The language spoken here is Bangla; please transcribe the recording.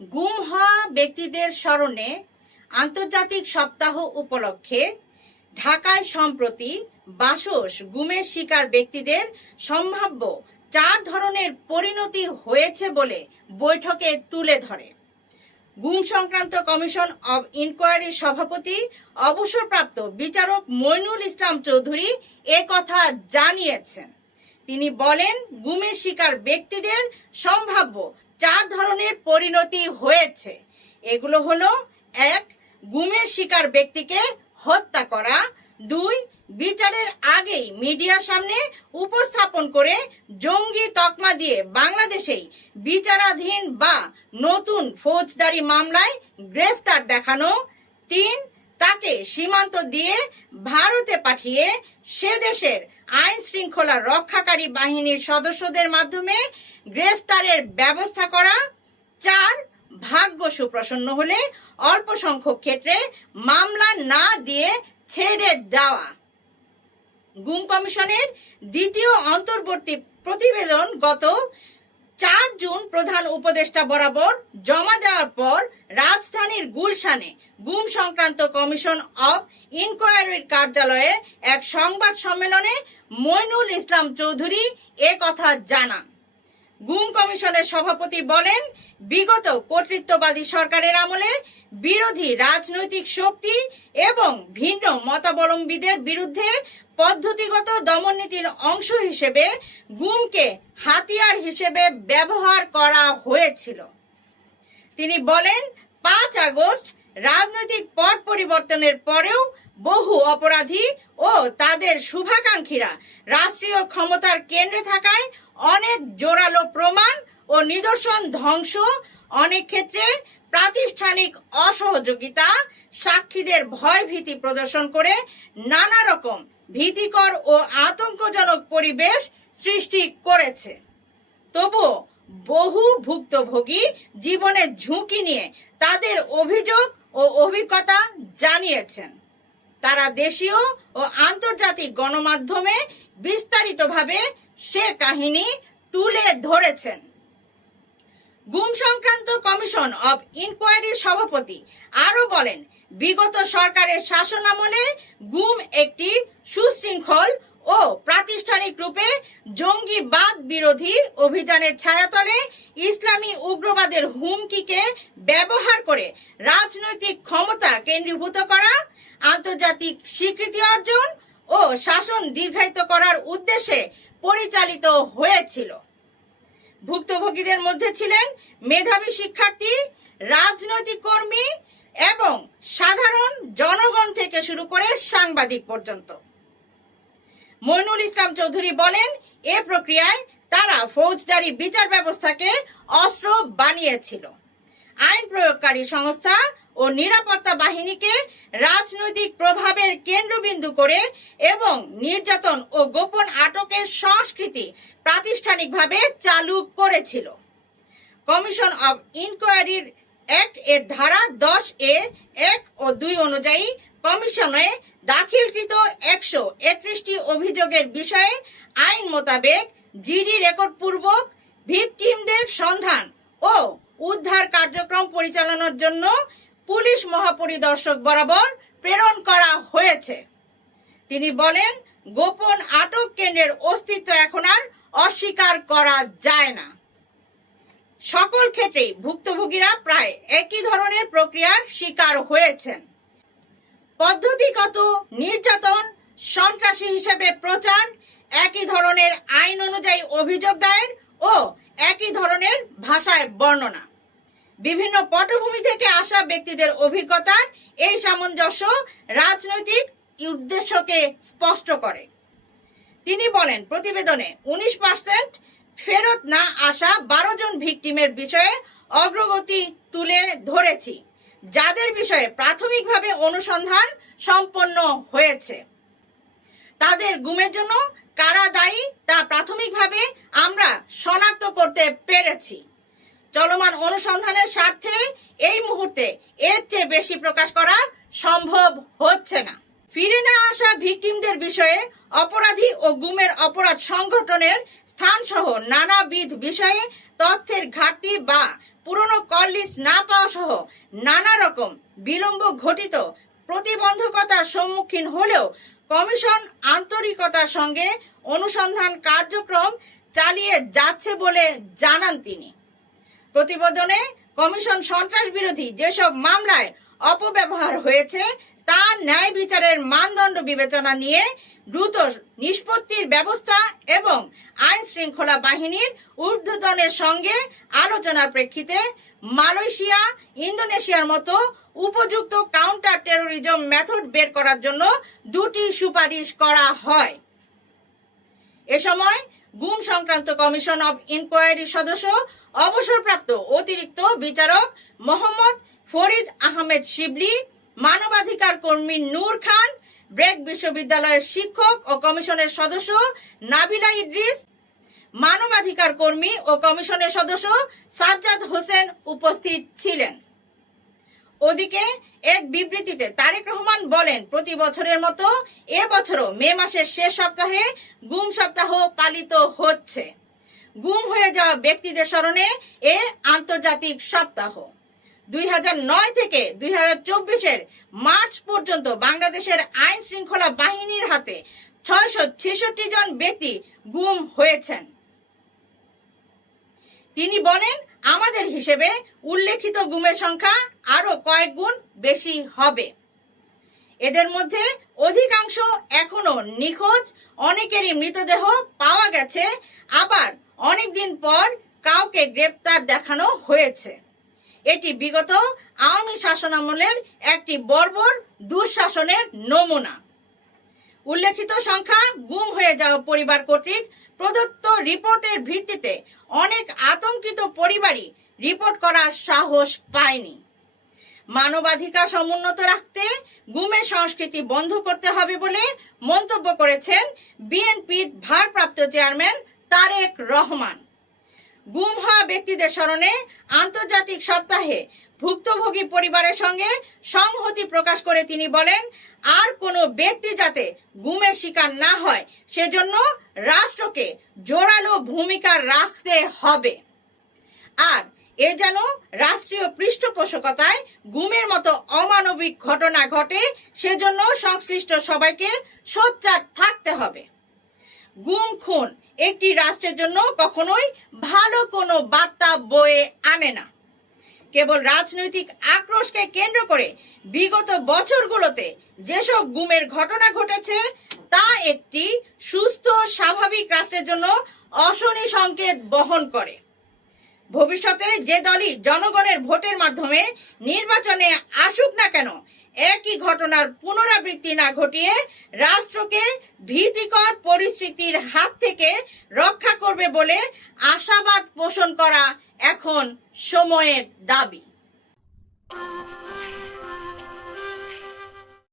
গুম হওয়া ব্যক্তিদের স্মরণে আন্তর্জাতিক সপ্তাহ উপলক্ষে ঢাকায় সম্প্রতি বাসস গুমের শিকার ব্যক্তিদের সম্ভাব্য 4 ধরনের পরিণতি হয়েছে বলে বৈঠকে তুলে ধরে। গুম সংক্রান্ত কমিশন অব ইনকোয়ারির সভাপতি অবসরপ্রাপ্ত বিচারক মইনুল ইসলাম চৌধুরী কথা জানিয়েছেন। তিনি বলেন, গুমের শিকার ব্যক্তিদের সম্ভাব্য 4 ধরনের পরিণতি হয়েছে। এগুলো হলো: 1. গুমের শিকার ব্যক্তিকে হত্যা করা। 2. বিচারের আগেই মিডিয়ার সামনে উপস্থাপন করে জঙ্গি তকমা দিয়ে বাংলাদেশেই বিচারাধীন বা নতুন ফৌজদারি মামলায় গ্রেফতার দেখানো। 3. তাকে সীমান্ত দিয়ে ভারতে পাঠিয়ে সে দেশের আইন শৃঙ্খলা রক্ষাকারী বাহিনীর সদস্যদের মাধ্যমে গ্রেফতারের ব্যবস্থা করা। 4. ভাগ্য সুপ্রসন্ন হলে অল্প সংখ্যক ক্ষেত্রে মামলা না দিয়ে ছেড়ে দেওয়া। গুম কমিশনের দ্বিতীয় অন্তর্বর্তী প্রতিবেদন গত 4 জুন প্রধান উপদেষ্টা বরাবর জমা দেওয়ার পর রাজধানীর গুলশানে গুম সংক্রান্ত কমিশন অব ইনকোয়ারির কার্যালয়ে এক সংবাদ সম্মেলনে মইনুল ইসলাম চৌধুরী কথা জানান। গুম কমিশনের সভাপতি বলেন, বিগত কর্তৃত্ববাদী সরকারের আমলে বিরোধী রাজনৈতিক শক্তি এবং ভিন্ন মতাবলম্বীদের বিরুদ্ধে পদ্ধতিগত দমননীতির অংশ হিসেবে গুমকে হাতিয়ার হিসেবে ব্যবহার করা হয়েছিল। তিনি বলেন, 5 আগস্ট রাজনৈতিক পট পরিবর্তনের পরেও বহু অপরাধী ও তাদের শুভাকাঙ্ক্ষীরা রাষ্ট্রীয় ক্ষমতার কেন্দ্রে থাকায় অনেক জোরালো প্রমাণ ও নিদর্শন ধ্বংস, অনেক ক্ষেত্রে প্রাতিষ্ঠানিক অসহযোগিতা, সাক্ষীদের ভয়ভীতি প্রদর্শন করে নানা রকম ভীতিকর ও আতঙ্কজনক পরিবেশ সৃষ্টি করেছে। তবুও বহু ভুক্তভোগী জীবনের ঝুঁকি নিয়ে তাদের অভিযোগ ও অভিজ্ঞতা জানিয়েছেন। তারা দেশীয় ও আন্তর্জাতিক গণমাধ্যমে বিস্তারিতভাবে সে কাহিনী তুলে ধরেছেন। গুম সংক্রান্ত কমিশন অব ইনকোয়ারির সভাপতি আরো বলেন, বিগত সরকারের শাসনামলে গুম একটি সুশৃঙ্খল ও প্রাতিষ্ঠানিক রূপে জঙ্গিবাদ বিরোধী অভিযানের ছায়াতলে ইসলামী উগ্রবাদের হুমকিকে ব্যবহার করে রাজনৈতিক ক্ষমতা কেন্দ্রীভূত করা, আন্তর্জাতিক স্বীকৃতি অর্জন ও শাসন দীর্ঘায়িত করার উদ্দেশ্যে পরিচালিত হয়েছিল। ভুক্তভোগীদের মধ্যে ছিলেন মেধাবী শিক্ষার্থী, রাজনৈতিক কর্মী এবং সাধারণ জনগণ থেকে শুরু করে সাংবাদিক পর্যন্ত। মইনুল ইসলাম চৌধুরী বলেন, এ প্রক্রিয়ায় তারা ফৌজদারি বিচার ব্যবস্থাকে অস্ত্র বানিয়েছিল, আইন প্রয়োগকারী সংস্থা ও নিরাপত্তা বাহিনীকে রাজনৈতিক প্রভাবের কেন্দ্রবিন্দু করে এবং নির্যাতন ও গোপন আটকের সংস্কৃতি প্রাতিষ্ঠানিকভাবে চালু করেছিল। কমিশন অব ইনকোয়ারির অ্যাক্ট এর ধারা 10A 1 ও 2 অনুযায়ী কমিশনে দাখিলকৃত 131টি অভিযোগের বিষয়ে আইন মোতাবেক জিডি রেকর্ড পূর্বক ভিকটিমদের সন্ধান ও উদ্ধার কার্যক্রম পরিচালনার জন্য পুলিশ মহাপরিদর্শক বরাবর প্রেরণ করা হয়েছে। তিনি বলেন, গোপন আটক কেন্দ্রের অস্তিত্ব এখন আর অস্বীকার করা যায় না। সকল ক্ষেত্রেই ভুক্তভোগীরা প্রায় একই ধরনের প্রক্রিয়ার শিকার হয়েছেন। পদ্ধতিগত নির্যাতন, সন্ত্রাসী হিসেবে প্রচার, একই ধরনের আইন অনুযায়ী অভিযোগ দায়ের ও একই ধরনের ভাষায় বর্ণনা। বিভিন্ন পটভূমি থেকে আসা ব্যক্তিদের অভিজ্ঞতার এই সামঞ্জস্য রাজনৈতিক উদ্দেশ্যকে স্পষ্ট করে। তিনি বলেন, প্রতিবেদনে 19% ফেরত না আসা 12 জন ভিকটিমের বিষয়ে অগ্রগতি তুলে ধরেছি, যাদের বিষয়ে প্রাথমিকভাবে অনুসন্ধান সম্পন্ন হয়েছে। তাদের গুমের জন্য কারা দায়ী তা প্রাথমিকভাবে আমরা শনাক্ত করতে পেরেছি। চলমান অনুসন্ধানের স্বার্থে এই মুহূর্তে এর চেয়ে বেশি প্রকাশ করা সম্ভব হচ্ছে না। ফিরে না আসা ভিকটিমদের বিষয়ে অপরাধী ও গুমের অপরাধ সংগঠনের স্থান সহ নানাবিধ বিষয়ে তথ্যের ঘাটতি বা পুরনো কল লিস্ট না পাওয়া সহ নানা রকম বিলম্ব ঘটিত প্রতিবন্ধকতার সম্মুখীন হলেও কমিশন আন্তরিকতার সঙ্গে অনুসন্ধান কার্যক্রম চালিয়ে যাচ্ছে বলে জানান তিনি। প্রতিবেদনে কমিশন সন্ত্রাস বিরোধী যেসব মামলায় অপব্যবহার হয়েছে তা ন্যায় বিচারের মানদণ্ড বিবেচনা নিয়ে দ্রুত নিষ্পত্তির ব্যবস্থা এবং আইন শৃঙ্খলা বাহিনীর ঊর্ধ্বতনের সঙ্গে আলোচনার প্রেক্ষিতে মালয়েশিয়া, ইন্দোনেশিয়ার মতো উপযুক্ত কাউন্টার টেরোরিজম মেথড বের করার জন্য দুটি সুপারিশ করা হয়। এ সময় গুম সংক্রান্ত কমিশন অব ইনকোয়ারির সদস্য অবসরপ্রাপ্ত অতিরিক্ত বিচারক মোহাম্মদ ফরিদ আহমেদ শিবলি, মানবাধিকার কর্মী নূর খান, ব্রেক বিশ্ববিদ্যালয়ের শিক্ষক ও কমিশনের সদস্য নাবিলা ইদ্রিস, মানবাধিকার কর্মী ও কমিশনের সদস্য সাজ্জাদ হোসেন উপস্থিত ছিলেন। ওদিকে এক বিবৃতিতে তারেক রহমান বলেন, প্রতি বছরের মতো এবছরও মে মাসের শেষ সপ্তাহে গুম সপ্তাহ পালিত হচ্ছে। গুম হয়ে যাওয়া ব্যক্তিদের স্মরণে এ আন্তর্জাতিক সপ্তাহ। 2009 থেকে 2024 মার্চ পর্যন্ত বাংলাদেশের আইন শৃঙ্খলা বাহিনীর হাতে 666 জন ব্যক্তি গুম হয়েছেন। তিনি বলেন, আমাদের হিসেবে উল্লেখিত গুমের সংখ্যা আরো কয়েক গুণ বেশি হবে। এদের মধ্যে অধিকাংশ এখনো নিখোঁজ, অনেকেরই মৃতদেহ পাওয়া গেছে, আবার অনেকদিন পর কাউকে গ্রেপ্তার দেখানো হয়েছে। এটি বিগত আওয়ামী শাসনামলের একটি বর্বর দুঃশাসনের নমুনা। উল্লেখিত সংখ্যা গুম হয়ে যাওয়া পরিবার কর্তৃক প্রদত্ত রিপোর্টের ভিত্তিতে অনেক আতঙ্কিত পরিবারই রিপোর্ট করার সাহস পায়নি। মানবাধিকার সমুন্নত রাখতে গুমের সংস্কৃতি বন্ধ করতে হবে বলে মন্তব্য করেছেন বিএনপির ভারপ্রাপ্ত চেয়ারম্যান তারেক রহমান। গুম হওয়া ব্যক্তিদের স্মরণে আন্তর্জাতিক সপ্তাহে ভুক্তভোগী পরিবারের সঙ্গে সংহতি প্রকাশ করে তিনি বলেন, আর কোনো ব্যক্তি যাতে গুমের শিকার না হয় সেজন্য রাষ্ট্রকে জোরালো ভূমিকা রাখতে হবে। আর এ যেন রাষ্ট্রীয় পৃষ্ঠপোষকতায় গুমের মতো অমানবিক ঘটনা ঘটে সেজন্য সংশ্লিষ্ট সবাইকে সোচ্চার থাকতে হবে। গুম খুন একটি রাষ্ট্রের জন্য কখনোই ভালো কোনো বার্তা বয়ে আনে না। কেবল রাজনৈতিক আক্রোশকে কেন্দ্র করে বিগত বছরগুলোতে যেসব গুমের ঘটনা ঘটেছে তা একটি সুস্থ স্বাভাবিক রাষ্ট্রের জন্য অশনি সংকেত বহন করে। ভবিষ্যতে যে দলই জনগণের ভোটের মাধ্যমে নির্বাচনে আসুক না কেন, একই ঘটনার পুনরাবৃত্তি না ঘটিয়ে রাষ্ট্রকে ভীতিকর পরিস্থিতির হাত থেকে রক্ষা করবে বলে আশাবাদ পোষণ করা এখন সময়ের দাবি।